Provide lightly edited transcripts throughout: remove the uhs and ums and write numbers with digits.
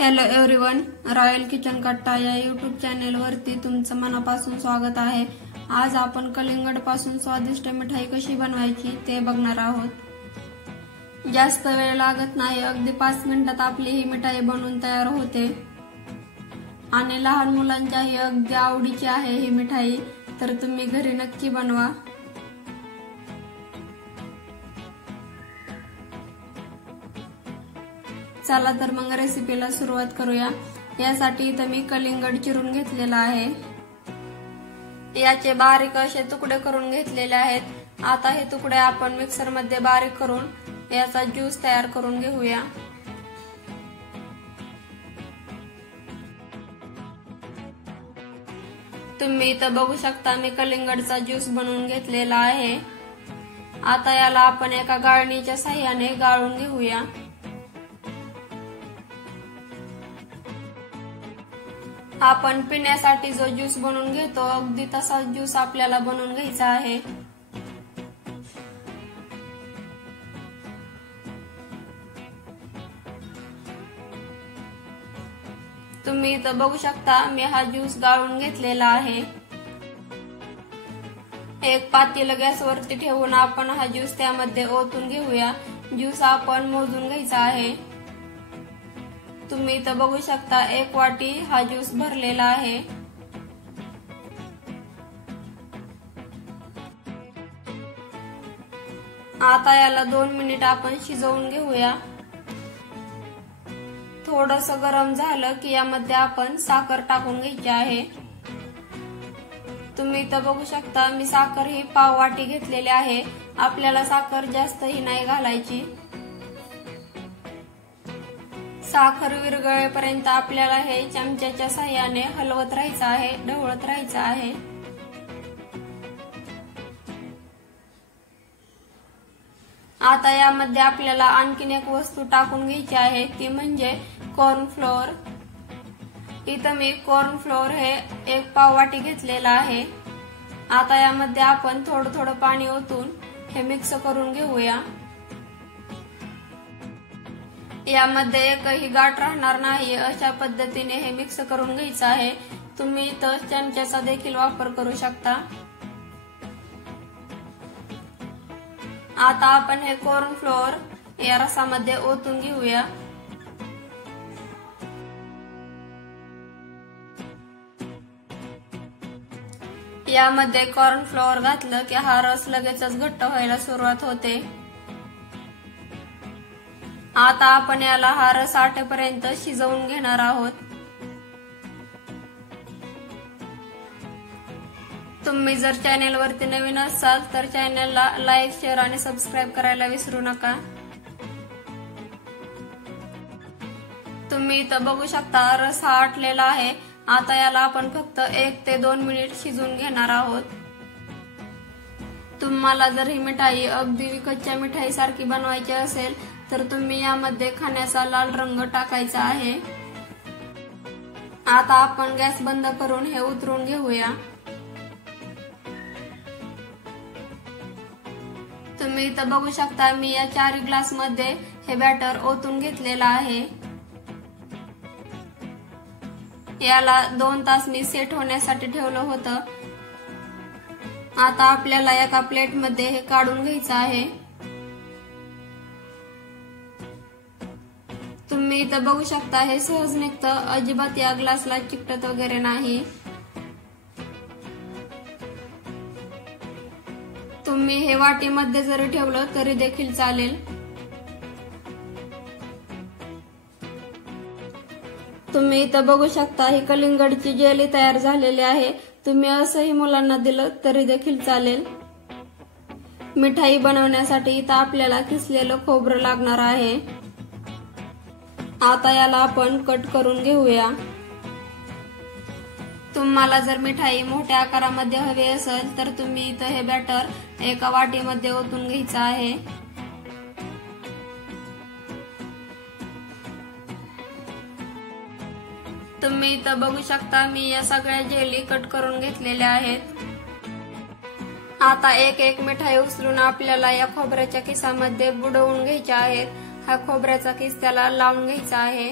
Hello everyone, royal kitchen कट्टा या YouTube चॅनेलवरती तुमचं मनापासून स्वागत आहे। आज आपण कलिंगड पासून स्वादिष्ट मिठाई कशी बनवायची ते बघणार आहोत। जास्त वेळ लागत नाही, अगदी 5 मिनिटात आपली ही मिठाई बनवून तयार होते आणि लहान मुलांच्याही अगदी आवडीची आहे ही मिठाई, तर तुम्ही घरी नक्की बनवा। चला तर मग रेसिपीला सुरुवात करूया। यासाठी इथे मी कलिंगड चिरून घेतलेला आहे। याचे बारीक असे तुकडे करून घेतलेले आहेत। आता हे तुकडे आपण मिक्सर मध्ये बारीक करून याचा ज्यूस तयार करून घेऊया। तुम्ही इथे बघू शकता मी कलिंगडचा ज्यूस बनवून घेतलेला आहे। आता याला आपण एका गाळणीच्या साहाय्याने गाळून घेऊया। आपण पिण्यासाठी जो ज्यूस बनवून घेतो अगदी तसा ज्यूस आपल्याला बनवून घ्यायचा आहे। तुम्ही इथं बघू शकता मी हा ज्यूस गाळून घेतलेला आहे। एक पातेलं गॅसवरती ठेवून आपण हा ज्यूस त्यामध्ये ओतून घेऊया। ज्यूस आपण मोजून घ्यायचा आहे। तुम्ही इथं बघू शकता 1 वाटी हा ज्यूस भरलेला आहे। आता याला 2 मिनिट आपण शिजवून घेऊया। थोडस गरम झालं की यामध्ये आपण साखर टाकून घ्यायची आहे। तुम्ही इथं बघू शकता मी साखर ही पाव वाटी घेतलेली आहे। आपल्याला साखर जास्त ही नाही घालायची। साखर विरघळेपर्यंत आपल्याला हे चमच्याच्या साहाय्याने हलवत राहायचं आहे, ढवळत राहायचं आहे। आता यामध्ये आपल्याला आणखीन एक वस्तू टाकून घ्यायची आहे, ती म्हणजे कॉर्नफ्लोअर। इथं मी कॉर्नफ्लोअर हे 1 पाव वाटी घेतलेला आहे। आता यामध्ये आपण थोडं थोडं पाणी ओतून हे मिक्स करून घेऊया। यामध्ये एकही गाठ राहणार नाही अशा पद्धतीने हे मिक्स करून घ्यायचं आहे। तुम्ही इथं चमच्याचा देखील वापर करू शकता। आता आपण हे कॉर्नफ्लोअर या रसामध्ये ओतून घेऊया। यामध्ये कॉर्नफ्लोअर घातलं की हा रस लगेचच घट्ट व्हायला सुरुवात होते। आता आपण याला हा रस आटेपर्यंत शिजवून घेणार आहोत। तुम्ही जर चॅनेलवरती नवीन असाल तर चॅनेलला लाईक, शेअर आणि सबस्क्राईब करायला विसरू नका। तुम्ही इथं बघू शकता रस हा आटलेला आहे। आता याला आपण फक्त 1 ते 2 मिनिट शिजवून घेणार आहोत। तुम्हाला जर ही मिठाई अगदी कच्च्या मिठाई सारखी बनवायची असेल तर तुम्ही यामध्ये खाण्याचा लाल रंग टाकायचा आहे। आता आपण गॅस बंद करून हे उतरून घेऊया। तुम्ही इथं बघू शकता मी या 4 ग्लास मध्ये हे बॅटर ओतून घेतलेला आहे। याला 2 तास मी सेट होण्यासाठी ठेवलं होतं। आता आपल्याला एका प्लेट मध्ये हे काढून घ्यायचं आहे। तुम्ही इथं बघू शकता हे सहज निघतं, अजिबात या ग्लासला चिकटत वगैरे नाही। तुम्ही हे वाटीमध्ये जरी ठेवलं तरी देखील चालेल। तुम्ही इथं बघू शकता ही कलिंगडची जेली तयार झालेली आहे। तुम्ही असंही मुलांना दिलं तरी देखील चालेल। मिठाई बनवण्यासाठी इथं आपल्याला किसलेलं खोबरं लागणार आहे। आता याला आपण कट करून घेऊया। तुम्हाला जर मिठाई मोठ्या आकारामध्ये हवी असेल तर तुम्ही इथं हे बॅटर एका वाटीमध्ये ओतून घ्यायचं आहे। तुम्ही इथं बघू शकता मी या सगळ्या जेली कट करून घेतलेल्या आहेत। आता एक मिठाई उचलून आपल्याला या खोबऱ्याच्या किसामध्ये बुडवून घ्यायच्या आहेत। हा खोबऱ्याचा किस त्याला लावून घ्यायचा आहे।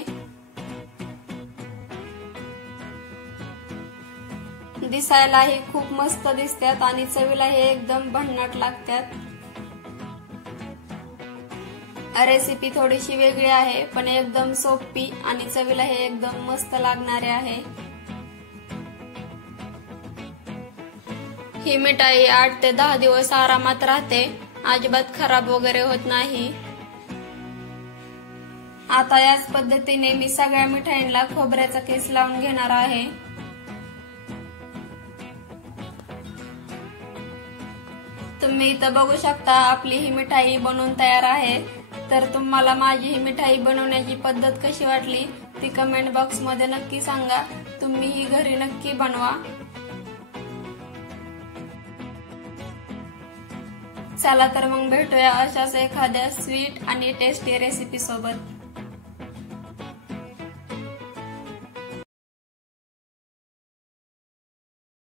दिसायलाही खूप मस्त दिसतात आणि चवीला हे एकदम भन्नाट लागतात। रेसिपी थोडीशी वेगळी आहे पण एकदम सोपी आणि चवीला हे एकदम मस्त लागणारे आहे। ही मिठाई 8 ते 10 दिवस आरामात राहते, अजिबात खराब वगैरे होत नाही। आता याच पद्धतीने मी सगळ्या मिठाईंना खोबऱ्याचा किस लावून घेणार आहे। तुम्ही इथं बघू शकता आपली ही मिठाई बनवून तयार आहे। तर तुम्हाला माझी ही मिठाई बनवण्याची पद्धत कशी वाटली ती कमेंट बॉक्स मध्ये नक्की सांगा। तुम्ही ही घरी नक्की बनवा। चला तर मग भेटूया अशाच एखाद्या स्वीट आणि टेस्टी रेसिपी सोबत।